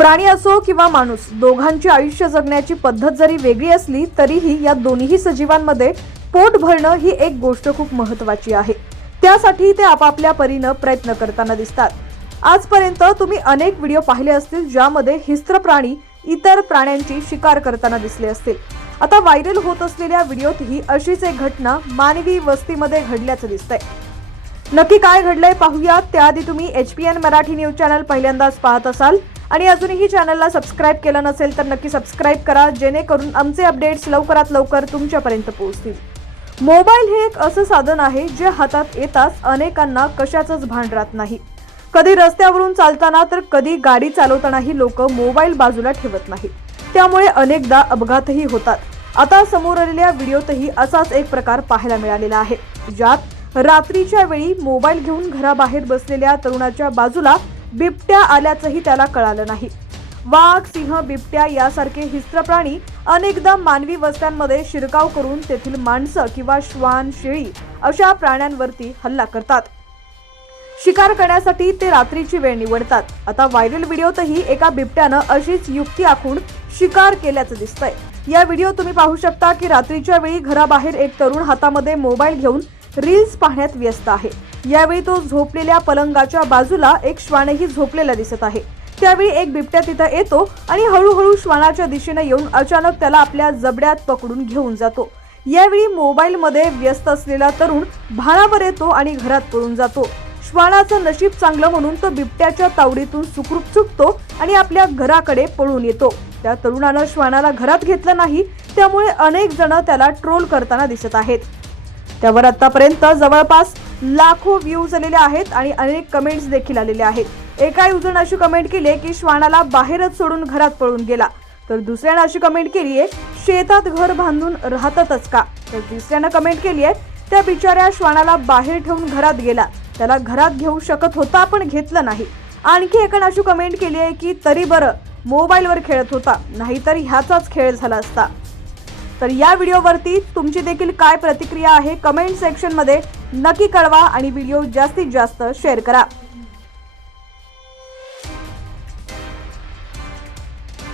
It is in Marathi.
प्राणी असो किंवा माणूस, दोघांची आयुष्य जगण्याची पद्धत जरी वेगळी असली तरीही या दोन्ही सजीवांमध्ये पोट भरणं ही एक गोष्ट खूप महत्त्वाची आहे। त्यासाठी ते आपापल्या परीने प्रयत्न करताना दिसतात। आजपर्यंत तुम्ही अनेक व्हिडिओ पाहिले असतील ज्यामध्ये हिंस्त्र प्राणी इतर प्राण्यांची शिकार करताना दिसले असतील। आता व्हायरल होत असलेल्या व्हिडिओतही अशीच एक घटना मानवी वस्तीमध्ये घडल्याचं दिसतंय। नक्की काय घडलंय पाहूया। त्याआधी तुम्ही HPN मराठी न्यूज चॅनल पहिल्यांदाच पाहत असाल आणि अजूनही चॅनलला सबस्क्राइब केलं नसेल तर नक्की सबस्क्राइब करा, जेणेकरून आमचे अपडेट्स लवकरात लवकर तुमच्यापर्यंत पोहोचतील। मोबाईल हे एक असं साधन आहे जे हातात येताच अनेकांना कशाचंच भान राहत नाही। कधी रस्त्यावरून चालताना तर कधी गाडी चालवतानाही लोक मोबाईल बाजूला ठेवत नाही, त्यामुळे अनेकदा अपघातही होतात। आता समोर आलेल्या व्हिडिओतही असाच एक प्रकार पाहायला मिळालेला आहे, ज्यात रात्रीच्या वेळी मोबाईल घेऊन घराबाहेर बसलेल्या तरुणाच्या बाजूला बिबट्या आल्याचंही त्याला कळालं नाही। वाघ, सिंह, बिबट्या यासारखे हिंस्त्र प्राणी अनेकदा मानवी वस्त्यांमध्ये शिरकाव करून तेथील माणसं किंवा श्वान, शेळी अशा प्राण्यांवरती हल्ला करतात। शिकार करण्यासाठी ते रात्रीची वेळ निवडतात। आता व्हायरल व्हिडिओतही एका बिबट्यानं अशीच युक्ती आखून शिकार केल्याचं दिसतंय। या व्हिडिओ तुम्ही पाहू शकता की रात्रीच्या वेळी घराबाहेर एक तरुण हातामध्ये मोबाईल घेऊन रील्स पाहण्यात व्यस्त आहे। यावेळी तो झोपलेल्या पलंगाच्या बाजूला एक श्वानही झोपलेला दिसत आहे। त्यावेळी एक बिबट्या तिथं येतो आणि हळूहळू श्वानाच्या दिशेने येऊन अचानक त्याला आपल्या जबड्यात पकडून घेऊन जातो। यावेळी मोबाईल मध्ये व्यस्त असलेला तरुण भानावर येतो आणि घरात पळून जातो। श्वानाचं नशीब चांगलं म्हणून तो बिबट्याच्या तावडीतून सुखरूप सुटतो आणि आपल्या घराकडे पळून येतो। त्या तरुणानं श्वानाला घरात घेतलं नाही, त्यामुळे अनेक जण त्याला ट्रोल करताना दिसत आहेत। त्यावर आतापर्यंत जवळपास लाखो व्ह्यूज आलेले आहेत आणि अनेक कमेंट्स देखील आलेले आहेत। एका युजरने अशी कमेंट केली की श्वानाला बाहेरच सोडून घरात पळून गेला, तर दुसऱ्याने अशी कमेंट केली आहे शेतात घर बांधून राहतातच का, तर तिसऱ्याने कमेंट केली आहे त्या बिचाऱ्या श्वानाला बाहेर ठेवून घरात गेला, त्याला घरात घेऊ शकत होता पण घेतलं नाही। आणखी एकाने अशी कमेंट केली आहे की तरी बरं मोबाईलवर खेळत होता, नाहीतर ह्याचाच खेळ झाला असता। तर या व्हिडिओवरती तुमची देखील काय प्रतिक्रिया आहे कमेंट सेक्शन मध्ये नक्की कळवा आणि व्हिडिओ जास्तीत जास्त शेअर करा।